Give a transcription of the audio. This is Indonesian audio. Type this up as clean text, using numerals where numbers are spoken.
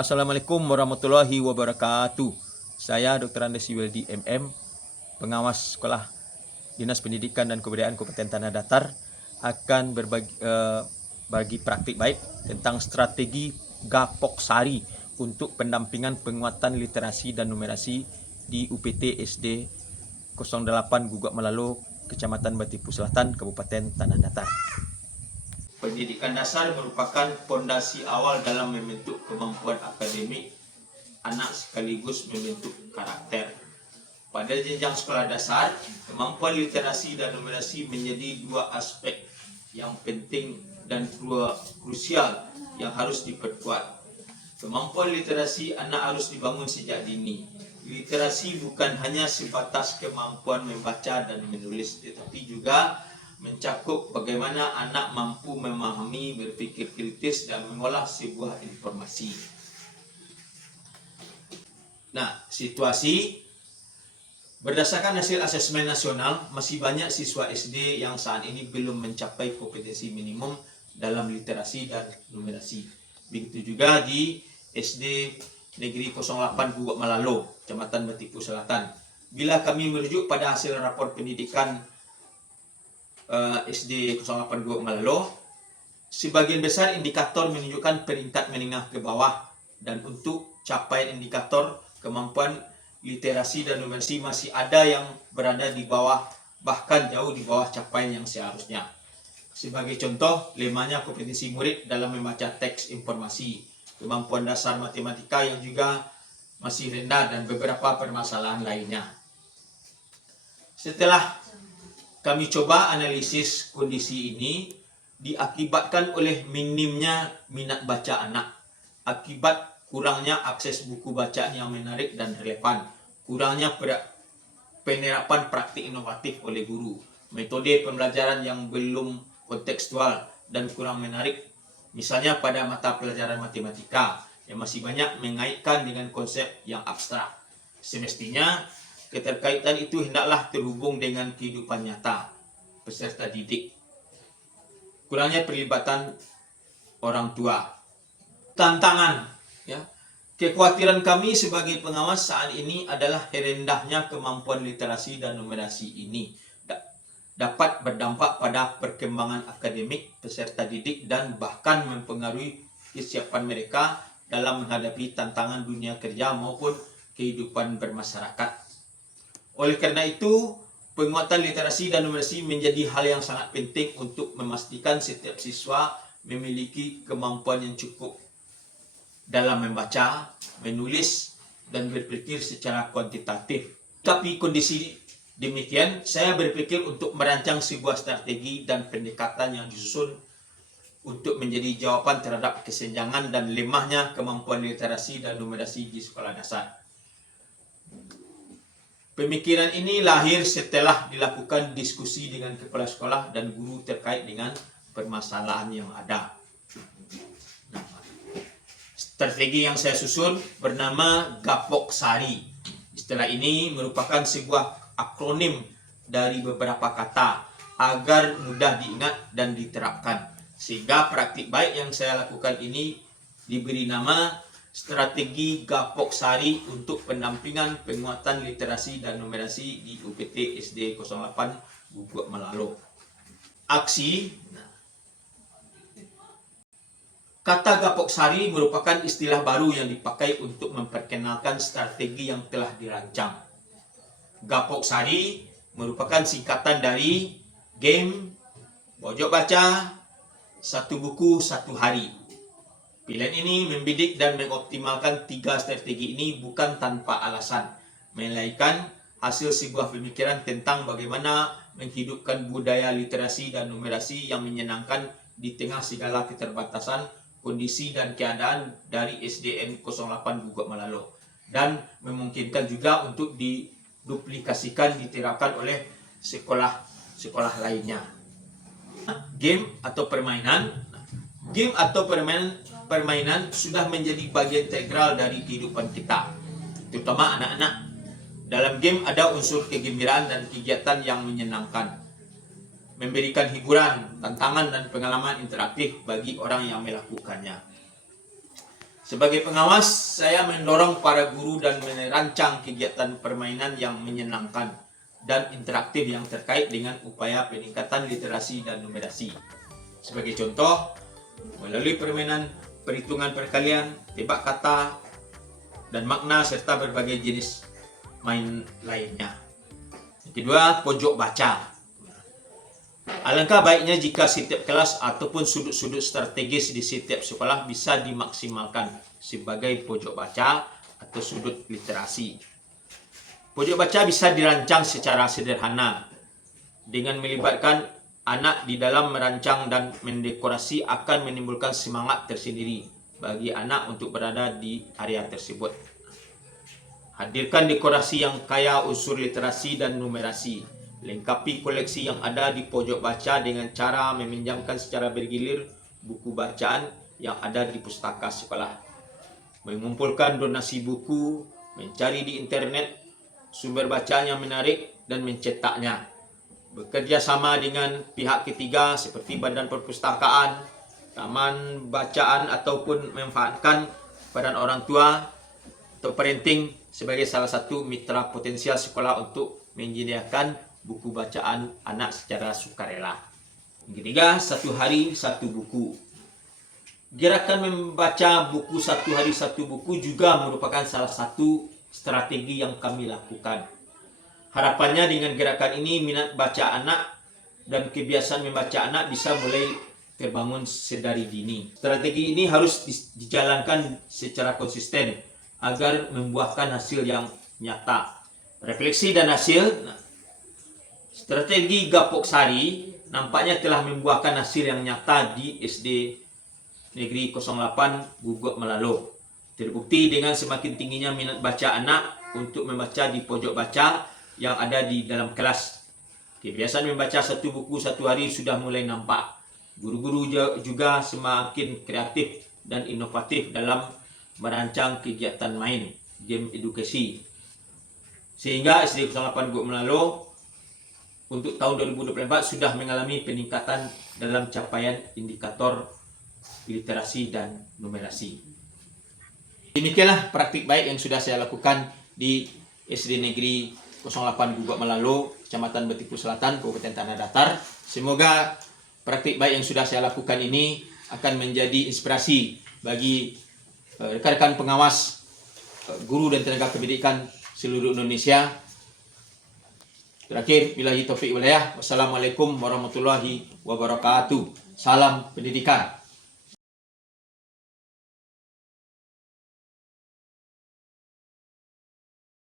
Assalamualaikum warahmatullahi wabarakatuh. Saya Dr. Andes Yuweldi MM, pengawas sekolah Dinas Pendidikan dan Kebudayaan Kabupaten Tanah Datar, akan berbagi praktik baik tentang strategi Gapok Sari untuk pendampingan penguatan literasi dan numerasi di UPT SD 08 Gugak Melalo, Kecamatan Batipu Selatan, Kabupaten Tanah Datar. Pendidikan dasar merupakan fondasi awal dalam membentuk kemampuan akademik anak sekaligus membentuk karakter. Pada jenjang sekolah dasar, kemampuan literasi dan numerasi menjadi dua aspek yang penting dan krusial yang harus diperkuat. Kemampuan literasi anak harus dibangun sejak dini. Literasi bukan hanya sebatas kemampuan membaca dan menulis, tetapi juga mencakup bagaimana anak mampu memahami, berpikir kritis, dan mengolah sebuah informasi. Nah, situasi berdasarkan hasil asesmen nasional, masih banyak siswa SD yang saat ini belum mencapai kompetensi minimum dalam literasi dan numerasi. Begitu juga di SD Negeri 08 Gugak Melalo, Kecamatan Batipu Selatan. Bila kami merujuk pada hasil rapor pendidikan SD 08 Gugak Melalo, sebagian besar indikator menunjukkan peringkat menengah ke bawah, dan untuk capaian indikator kemampuan literasi dan numerasi masih ada yang berada di bawah, bahkan jauh di bawah capaian yang seharusnya. Sebagai contoh, lemahnya kompetensi murid dalam membaca teks informasi, kemampuan dasar matematika yang juga masih rendah, dan beberapa permasalahan lainnya. Setelah kami coba analisis kondisi ini, diakibatkan oleh minimnya minat baca anak, akibat kurangnya akses buku bacaan yang menarik dan relevan, kurangnya penerapan praktik inovatif oleh guru, metode pembelajaran yang belum kontekstual dan kurang menarik, misalnya pada mata pelajaran matematika yang masih banyak mengaitkan dengan konsep yang abstrak. Semestinya keterkaitan itu hendaklah terhubung dengan kehidupan nyata peserta didik. Kurangnya perlibatan orang tua. Tantangan, ya. Kekhawatiran kami sebagai pengawas saat ini adalah rendahnya kemampuan literasi dan numerasi ini dapat berdampak pada perkembangan akademik peserta didik dan bahkan mempengaruhi kesiapan mereka dalam menghadapi tantangan dunia kerja maupun kehidupan bermasyarakat. Oleh karena itu, penguatan literasi dan numerasi menjadi hal yang sangat penting untuk memastikan setiap siswa memiliki kemampuan yang cukup dalam membaca, menulis, dan berpikir secara kuantitatif. Tapi kondisi demikian, saya berpikir untuk merancang sebuah strategi dan pendekatan yang disusun untuk menjadi jawaban terhadap kesenjangan dan lemahnya kemampuan literasi dan numerasi di sekolah dasar. Pemikiran ini lahir setelah dilakukan diskusi dengan kepala sekolah dan guru terkait dengan permasalahan yang ada. Strategi yang saya susun bernama Gapok Sari. Istilah ini merupakan sebuah akronim dari beberapa kata agar mudah diingat dan diterapkan. Sehingga praktik baik yang saya lakukan ini diberi nama Strategi Gapok Sari untuk pendampingan penguatan literasi dan numerasi di UPT SD 08 Gugak Melalo. Aksi. Kata Gapok Sari merupakan istilah baru yang dipakai untuk memperkenalkan strategi yang telah dirancang. Gapok Sari merupakan singkatan dari game, pojok baca, satu buku, satu hari. Pilihan ini membidik dan mengoptimalkan tiga strategi ini bukan tanpa alasan, melainkan hasil sebuah pemikiran tentang bagaimana menghidupkan budaya literasi dan numerasi yang menyenangkan di tengah segala keterbatasan kondisi dan keadaan dari SDN 08 Gugak Melalo, dan memungkinkan juga untuk diduplikasikan, diterapkan oleh sekolah-sekolah lainnya. Game atau permainan. Game atau permainan sudah menjadi bagian integral dari kehidupan kita, terutama anak-anak. Dalam game ada unsur kegembiraan dan kegiatan yang menyenangkan, memberikan hiburan, tantangan, dan pengalaman interaktif bagi orang yang melakukannya. Sebagai pengawas, saya mendorong para guru dan merancang kegiatan permainan yang menyenangkan dan interaktif yang terkait dengan upaya peningkatan literasi dan numerasi. Sebagai contoh, melalui permainan perhitungan perkalian, tebak kata, dan makna serta berbagai jenis main lainnya. Yang kedua, pojok baca. Alangkah baiknya jika setiap kelas ataupun sudut-sudut strategis di setiap sekolah bisa dimaksimalkan sebagai pojok baca atau sudut literasi. Pojok baca bisa dirancang secara sederhana dengan melibatkan anak di dalam merancang dan mendekorasi akan menimbulkan semangat tersendiri bagi anak untuk berada di area tersebut. Hadirkan dekorasi yang kaya unsur literasi dan numerasi. Lengkapi koleksi yang ada di pojok baca dengan cara meminjamkan secara bergilir buku bacaan yang ada di pustaka sekolah. Mengumpulkan donasi buku, mencari di internet sumber bacaan yang menarik dan mencetaknya. Bekerja sama dengan pihak ketiga seperti badan perpustakaan, taman bacaan ataupun memanfaatkan peran orang tua atau parenting sebagai salah satu mitra potensial sekolah untuk menyediakan buku bacaan anak secara sukarela. Yang ketiga, satu hari satu buku. Gerakan membaca buku satu hari satu buku juga merupakan salah satu strategi yang kami lakukan. Harapannya dengan gerakan ini minat baca anak dan kebiasaan membaca anak bisa mulai terbangun sedari dini. Strategi ini harus dijalankan secara konsisten agar membuahkan hasil yang nyata. Refleksi dan hasil. Strategi Gapok Sari nampaknya telah membuahkan hasil yang nyata di SD Negeri 08 Guguk Melalo. Terbukti dengan semakin tingginya minat baca anak untuk membaca di pojok baca yang ada di dalam kelas. Kebiasaan membaca satu buku satu hari sudah mulai nampak. Guru-guru juga semakin kreatif dan inovatif dalam merancang kegiatan main, game edukasi. Sehingga SD 08 Guguk Melalo untuk tahun 2024 sudah mengalami peningkatan dalam capaian indikator literasi dan numerasi. Demikianlah praktik baik yang sudah saya lakukan di SD Negeri 08 Guguk Melalo, Kecamatan Betipu Selatan, Kabupaten Tanah Datar. Semoga praktik baik yang sudah saya lakukan ini akan menjadi inspirasi bagi rekan-rekan pengawas, guru dan tenaga pendidikan seluruh Indonesia. Terakhir, billahi taufiq wal hidayah. Wassalamualaikum warahmatullahi wabarakatuh. Salam pendidikan.